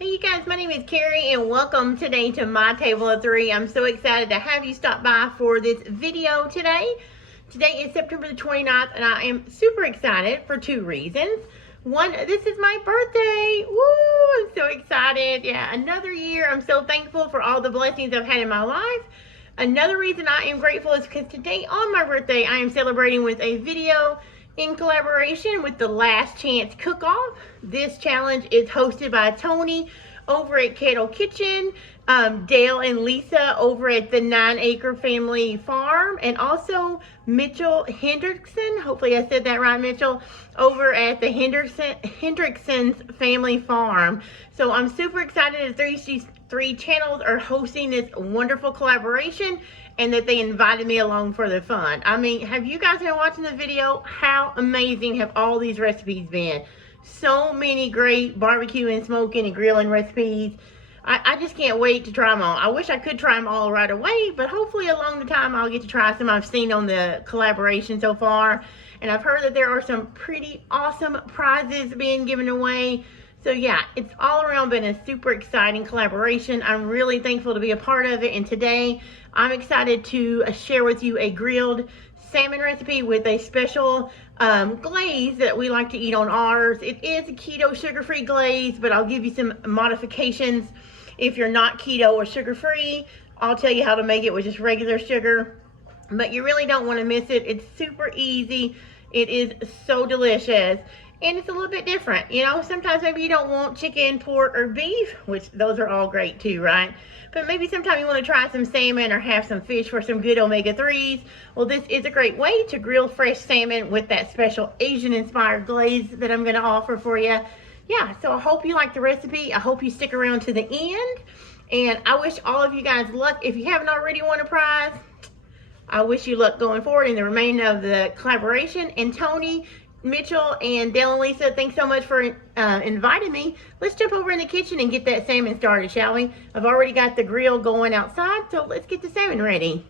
Hey you guys, my name is Carrie and welcome today to My Table of Three. I'm so excited to have you stop by for this video today. Today is September the 29th and I am super excited for two reasons. One, this is my birthday. Woo! I'm so excited. Yeah, another year. I'm so thankful for all the blessings I've had in my life. Another reason I am grateful is because today on my birthday I am celebrating with a video in collaboration with the Last Chance Cook-Off. This challenge is hosted by Tony over at Kettle Kitchen, Dale and Lisa over at the 9 Acre Family Farm, and also Mitchell Hendrickson, hopefully I said that right, Mitchell, over at the Hendrickson's Family Farm. So I'm super excited that these three channels are hosting this wonderful collaboration and that they invited me along for the fun. I mean, have you guys been watching the video? How amazing have all these recipes been? So many great barbecue and smoking and grilling recipes. I just can't wait to try them all. I wish I could try them all right away, but hopefully along the time I'll get to try some I've seen on the collaboration so far. And I've heard that there are some pretty awesome prizes being given away. So yeah, it's all around been a super exciting collaboration. I'm really thankful to be a part of it. And today I'm excited to share with you a grilled salmon recipe with a special glaze that we like to eat on ours. It is a keto sugar-free glaze, but I'll give you some modifications if you're not keto or sugar-free. I'll tell you how to make it with just regular sugar, but you really don't want to miss it. It's super easy. It is so delicious. And it's a little bit different, you know. Sometimes maybe you don't want chicken, pork, or beef, which those are all great too, right? But maybe sometime you want to try some salmon or have some fish for some good omega-3s. Well, this is a great way to grill fresh salmon with that special Asian-inspired glaze that I'm going to offer for you. Yeah, so I hope you like the recipe. I hope you stick around to the end. And I wish all of you guys luck. If you haven't already won a prize, I wish you luck going forward in the remainder of the collaboration. And Tony, Mitchell, and Dale and Lisa, thanks so much for inviting me. Let's jump over in the kitchen and get that salmon started, shall we? I've already got the grill going outside, so let's get the salmon ready.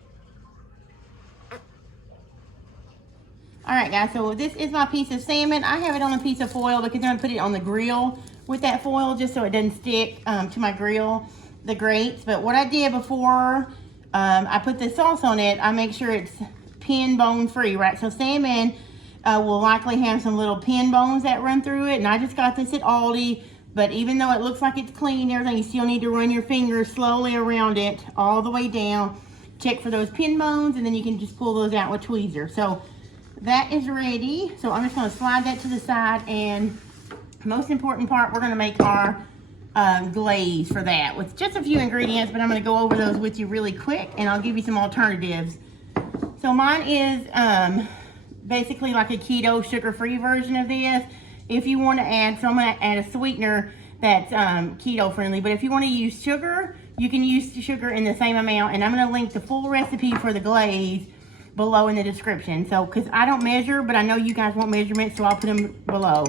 All right, guys, so this is my piece of salmon. I have it on a piece of foil because I'm going to put it on the grill with that foil just so it doesn't stick to my grill, the grates. But what I did before I put the sauce on it, I make sure it's pin bone free, right? So salmon will likely have some little pin bones that run through it. And I just got this at Aldi, but even though it looks like it's clean and everything, you still need to run your fingers slowly around it all the way down. Check for those pin bones, and then you can just pull those out with tweezers. So that is ready. So I'm just gonna slide that to the side, and most important part, we're gonna make our glaze for that with just a few ingredients, but I'm gonna go over those with you really quick, and I'll give you some alternatives. So mine is basically like a keto sugar-free version of this. If you want to add, so I'm going to add a sweetener that's keto friendly, but if you want to use sugar, you can use sugar in the same amount, and I'm going to link the full recipe for the glaze below in the description. So because I don't measure, but I know you guys want measurements, so I'll put them below.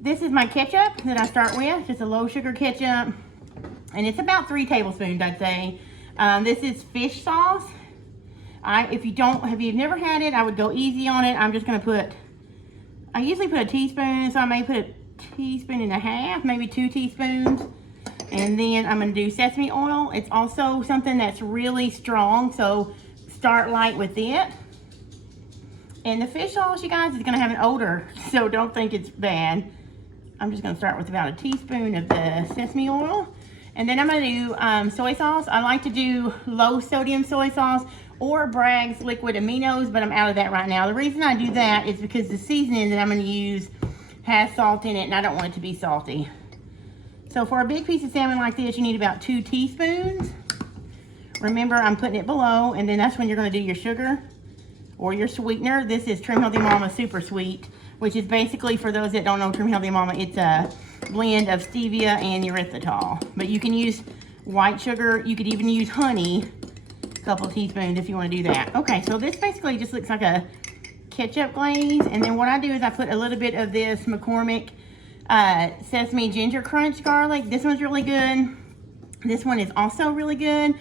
This is my ketchup that I start with, just a low sugar ketchup, and it's about 3 tablespoons, I'd say. This is fish sauce. If you've never had it, I would go easy on it. I'm just going to put, I usually put a teaspoon, so I may put a teaspoon and a half, maybe 2 teaspoons. And then I'm going to do sesame oil. It's also something that's really strong, so start light with it. And the fish sauce, you guys, is going to have an odor, so don't think it's bad. I'm just going to start with about a teaspoon of the sesame oil. And then I'm going to do soy sauce. I like to do low sodium soy sauce or Braggs Liquid Aminoes, but I'm out of that right now. The reason I do that is because the seasoning that I'm going to use has salt in it, and I don't want it to be salty. So for a big piece of salmon like this, you need about 2 teaspoons. Remember, I'm putting it below, and then that's when you're going to do your sugar or your sweetener. This is Trim Healthy Mama Super Sweet, which is basically, for those that don't know Trim Healthy Mama, it's a blend of stevia and erythritol. But you can use white sugar. You could even use honey, a couple teaspoons if you want to do that. Okay, so this basically just looks like a ketchup glaze. And then what I do is I put a little bit of this McCormick Sesame Ginger Crunch garlic. This one's really good. This one is also really good.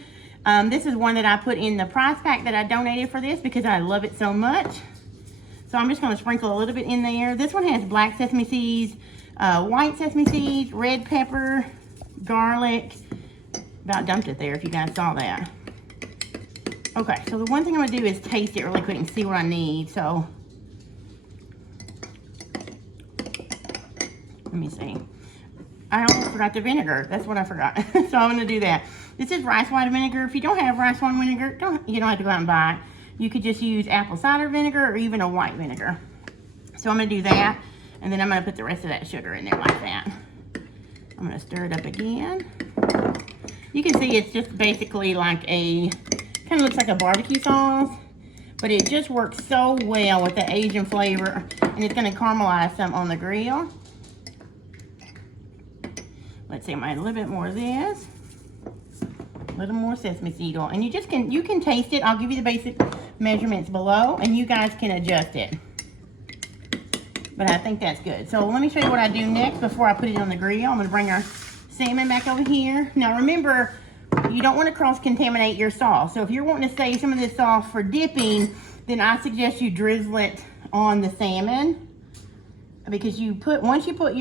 This is one that I put in the prize pack that I donated for this because I love it so much. So I'm just going to sprinkle a little bit in there. This one has black sesame seeds, white sesame seeds, red pepper, garlic. About dumped it there if you guys saw that. Okay, so the one thing I'm gonna do is taste it really quick and see what I need. So let me see. I almost forgot the vinegar. That's what I forgot. So I'm gonna do that. This is rice wine vinegar. If you don't have rice wine vinegar, you don't have to go out and buy it. You could just use apple cider vinegar or even a white vinegar. So I'm gonna do that, and then I'm gonna put the rest of that sugar in there like that. I'm gonna stir it up again. You can see it's just basically like a, kind of looks like a barbecue sauce, but it just works so well with the Asian flavor, and it's gonna caramelize some on the grill. Let's see, I'm gonna add a little bit more of this. A little more sesame seed oil, and you can taste it. I'll give you the basic measurements below, and you guys can adjust it. But I think that's good. So let me show you what I do next before I put it on the grill. I'm gonna bring our salmon back over here. Now remember, you don't want to cross-contaminate your sauce. So if you're wanting to save some of this sauce for dipping, then I suggest you drizzle it on the salmon, because once you put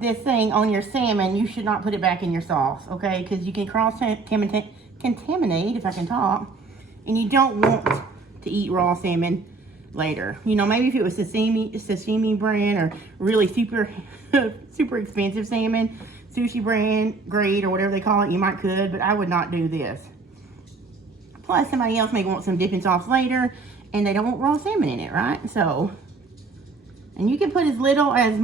this thing on your salmon, you should not put it back in your sauce, okay? Because you can cross-contaminate, if I can talk, and you don't want to eat raw salmon later. You know, maybe if it was sashimi brand or really super expensive salmon, sushi brand grade or whatever they call it, you might could, but I would not do this. Plus, somebody else may want some dipping sauce later, and they don't want raw salmon in it, right? So, and you can put as little or as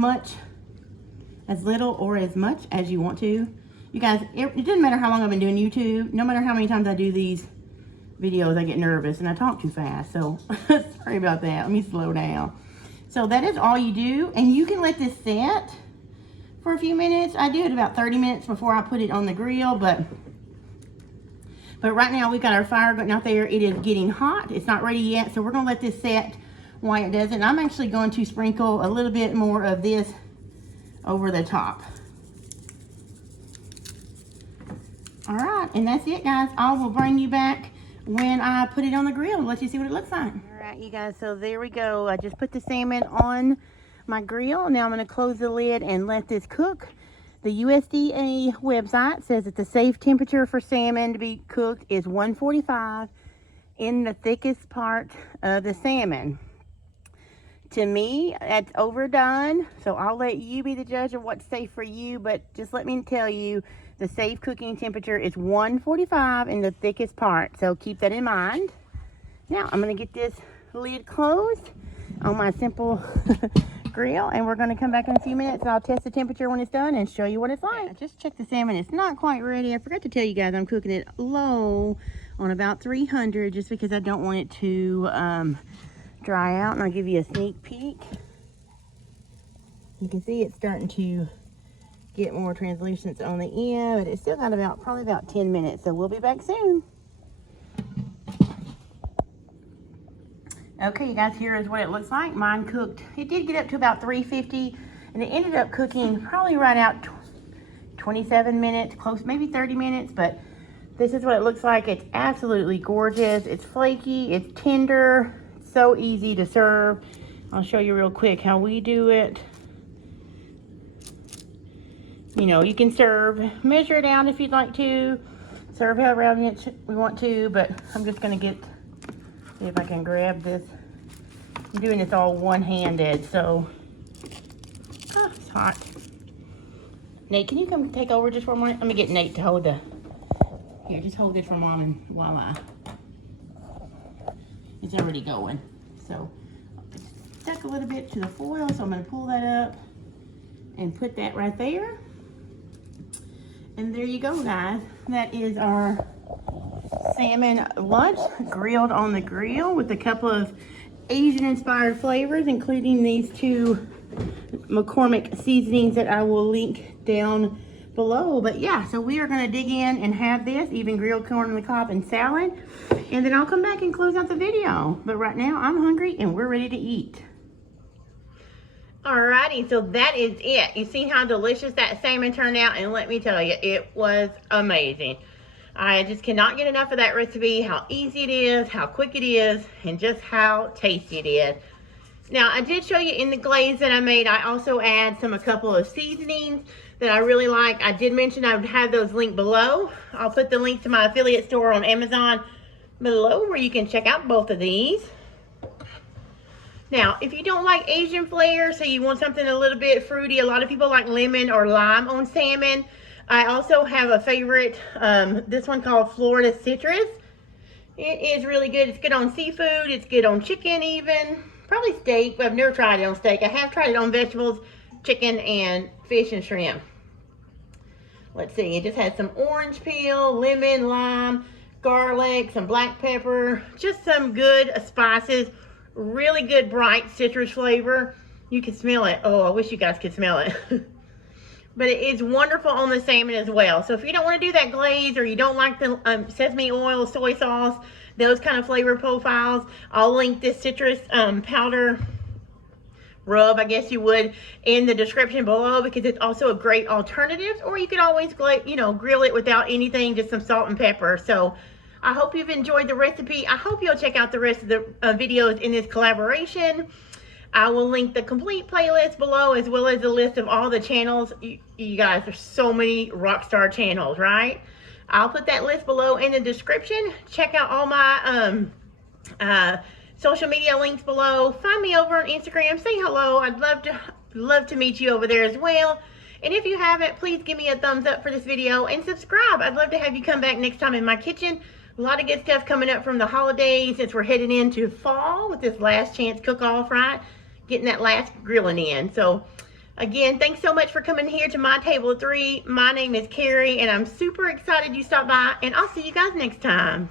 much as you want to. You guys, it doesn't matter how long I've been doing YouTube. No matter how many times I do these videos, I get nervous and I talk too fast. So sorry about that. Let me slow down. So that is all you do, and you can let this set for a few minutes. I do it about 30 minutes before I put it on the grill, but right now we've got our fire going out there. It is getting hot. It's not ready yet, so we're gonna let this set while it does it. And I'm actually going to sprinkle a little bit more of this over the top. All right, and that's it, guys. I will bring you back when I put it on the grill and let you see what it looks like. All right, you guys, so there we go. I just put the salmon on my grill. Now I'm going to close the lid and let this cook. The USDA website says that the safe temperature for salmon to be cooked is 145 in the thickest part of the salmon. To me, that's overdone, so I'll let you be the judge of what's safe for you, but just let me tell you, the safe cooking temperature is 145 in the thickest part, so keep that in mind. Now, I'm going to get this lid closed on my simple grill, and we're going to come back in a few minutes, and I'll test the temperature when it's done and show you what it's like. I just checked the salmon. It's not quite ready. I forgot to tell you guys I'm cooking it low on about 300 just because I don't want it to dry out, and I'll give you a sneak peek. You can see it's starting to get more translucence on the end, but it's still got probably about 10 minutes, so we'll be back soon. Okay, you guys, here is what it looks like. Mine cooked, it did get up to about 350, and it ended up cooking probably right out 27 minutes, close, maybe 30 minutes, but this is what it looks like. It's absolutely gorgeous. It's flaky, it's tender, so easy to serve. I'll show you real quick how we do it. You know, you can measure it out if you'd like to, serve however we want to, but I'm just gonna see if I can grab this. I'm doing this all one-handed, so, it's hot. Nate, can you come take over just for a moment? Let me get Nate to hold here, just hold it for Mom and voila. It's already going. So, it's stuck a little bit to the foil, so I'm gonna pull that up and put that right there. And there you go, guys. That is our salmon lunch grilled on the grill with a couple of Asian inspired flavors, including these two McCormick seasonings that I will link down below. But yeah, so we are going to dig in and have this, even grilled corn on the cob and salad, and then I'll come back and close out the video. But right now I'm hungry and we're ready to eat. Alrighty, so that is it. You see how delicious that salmon turned out, and let me tell you, it was amazing. I just cannot get enough of that recipe, how easy it is, how quick it is, and just how tasty it is. Now, I did show you in the glaze that I made, I also add a couple of seasonings. that I really like. I did mention I would have those linked below. I'll put the link to my affiliate store on Amazon below where you can check out both of these. Now, if you don't like Asian flair, so you want something a little bit fruity, a lot of people like lemon or lime on salmon. I also have a favorite, this one called Florida Citrus. It is really good. It's good on seafood. It's good on chicken even. Probably steak, but I've never tried it on steak. I have tried it on vegetables, chicken, and fish and shrimp. Let's see, it just has some orange peel, lemon, lime, garlic, some black pepper, just some good spices. Really good bright citrus flavor. You can smell it. Oh, I wish you guys could smell it. But it is wonderful on the salmon as well. So if you don't want to do that glaze, or you don't like the sesame oil, soy sauce, those kind of flavor profiles, I'll link this citrus powder rub, I guess you would, in the description below, because it's also a great alternative. Or you could always grill it without anything, just some salt and pepper. So I hope you've enjoyed the recipe. I hope you'll check out the rest of the videos in this collaboration. I will link the complete playlist below, as well as a list of all the channels. You guys, there's so many rock star channels, right? I'll put that list below in the description. Check out all my social media links below. Find me over on Instagram. Say hello. I'd love to meet you over there as well. And if you haven't, please give me a thumbs up for this video and subscribe. I'd love to have you come back next time in my kitchen. A lot of good stuff coming up from the holidays, since we're heading into fall with this last chance cook-off, right? Getting that last grilling in. So again, thanks so much for coming here to My Table of Three. My name is Carrie, and I'm super excited you stopped by, and I'll see you guys next time.